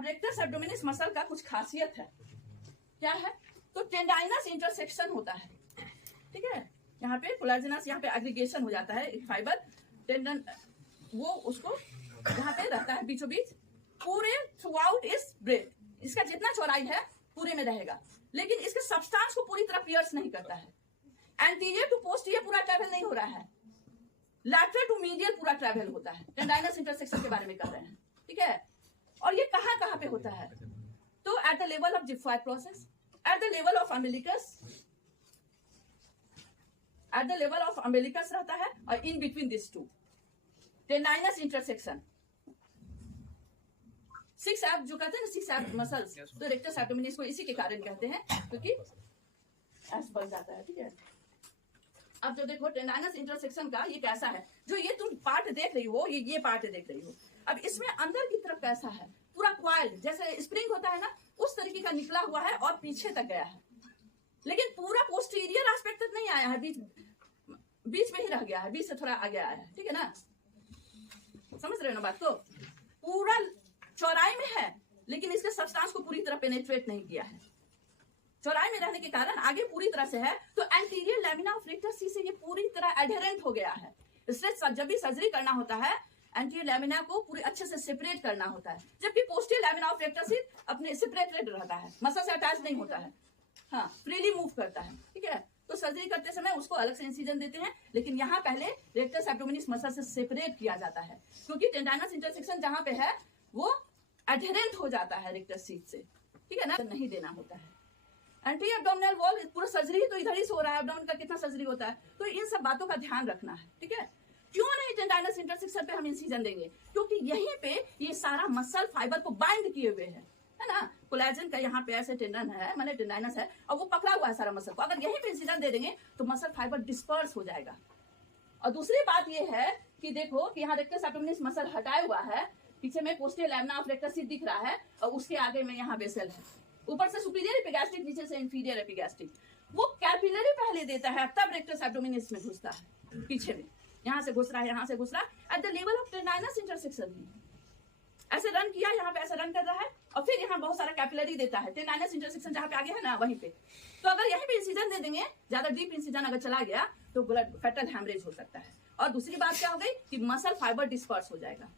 अब rectus abdominis muscle का कुछ खासियत है, क्या है? तो टेंडाइनस इंटरसेक्शन होता है, ठीक है। यहाँ पे कोलाजिनस, यहाँ पे एग्रीगेशन हो जाता है फाइबर टेंडन, वो उसको यहाँ पे रहता है बीचों बीच, पूरे थ्रू आउट इस ब्रेथ, इसका जितना चौड़ाई है पूरे में रहेगा, लेकिन इसके सब्सटेंस को पूरी तरह पियर्स नहीं करता है। एंटीरियर टू पोस्टीरियर पूरा ट्रैवल नहीं हो रहा है, लैटरल टू मीडियल पूरा ट्रैवल होता है। टेंडाइनस इंटरसेक्शन के बारे में कर रहे हैं, ठीक है। और ये कहाँ पे होता है? तो at the level of xiphoid process, at the level of umbilicus, at the level of umbilicus रहता है, और in between this two tendinous intersection. Six ab जो कहते हैं ना, सिक्स एब मसल्स, तो रेक्टस एब्डोमिनिस को इसी के कारण कहते हैं, क्योंकि एस बन जाता है, ठीक है। अब जो देखो टेंडाइनस इंटरसेक्शन का ये कैसा है, जो ये तुम पार्ट देख रही हो, ये पार्ट देख रही हो, अब इसमें अंदर की तरफ कैसा है, पूरा क्वाइल जैसे स्प्रिंग होता है ना, उस तरीके का निकला हुआ है और पीछे तक गया है, लेकिन पूरा पोस्टीरियर एस्पेक्ट तक नहीं आया है, बीच में ही रह गया है, बीच से थोड़ा आगे आया है, ठीक है ना। समझ रहे हो ना बात को? पूरा चौड़ाई में है, लेकिन इसके सब्सटेंस को पूरी तरह पेनेट्रेट नहीं किया है। चौड़ाई में रहने के कारण आगे पूरी तरह से है, तो एंटीरियर लैमिना ऑफ रेक्टस सी से ये पूरी तरह एडहेरेंट हो गया है। इसलिए जब भी सर्जरी करना होता है, एंटीरियर लैमिना को पूरी अच्छे से सेपरेट करना होता है, जबकि पोस्टीरियर लैमिना ऑफ रेक्टस सी अपने सेपरेटेड रहता है, मसल से अटैच नहीं होता है, हाँ, फ्रीली मूव करता है, ठीक है। तो सर्जरी करते समय उसको अलग से इंसिजन देते हैं, लेकिन यहाँ पहले रेक्टस एब्डोमिनिस मसल से सेपरेट किया जाता है, क्योंकि टेंडाइनस इंटरसेक्शन जहाँ पे है वो एडहेरेंट हो जाता है रेक्टस सीट से, ठीक है ना, नहीं देना होता है। एंटी एब्डोमिनल वॉल पूरा सर्जरी तो इधर ही से हो रहा है, एब्डोमिन का कितना सर्जरी होता है, तो इन सब बातों का ध्यान रखना है, ठीक है। क्यों नहीं टेंडाइनस इंटरसेक्शन पे हम इंसिजन देंगे? क्योंकि यहीं पे ये सारा मसल फाइबर को बाइंड किए हुए है ना। कोलेजन का यहाँ पे ऐसे टेंडन है, माने टेंडाइनस है, और वो पकड़ा हुआ है सारा मसल को, अगर यहीं पे इंसिजन दे देंगे तो मसल फाइबर डिस्पर्स हो जाएगा। और दूसरी बात ये है कि देखो कि यहाँ रेक्टस एब्डोमिनिस मसल हटाया हुआ है, पीछे में posterior lamina of rectus seat दिख रहा है, और उसके आगे में यहाँ बेसल है, ऊपर से सुपीरियर एपिगैस्ट्रिक, नीचे से इंफीरियर एपिगैस्ट्रिक। वो कैपिलरी पहले देता है, तब रेक्टस एब्डोमिनिस में घुसता है, पीछे में यहाँ से घुस रहा है, यहाँ से घुस रहा है, at the level of tendinous intersection. ऐसे रन किया, यहाँ पे ऐसे रन कर रहा है, और फिर यहाँ बहुत सारा कैपिलरी देता है, टेंडाइनस इंटरसेक्शन जहाँ पे आगे है ना वहीं पे। तो अगर यहीं पे इंसिजन दे देंगे, ज्यादा डीप इंसिजन अगर चला गया तो ब्लड फैटल हैमरेज हो सकता है। और दूसरी बात क्या हो गई कि मसल फाइबर डिस्पर्स हो जाएगा।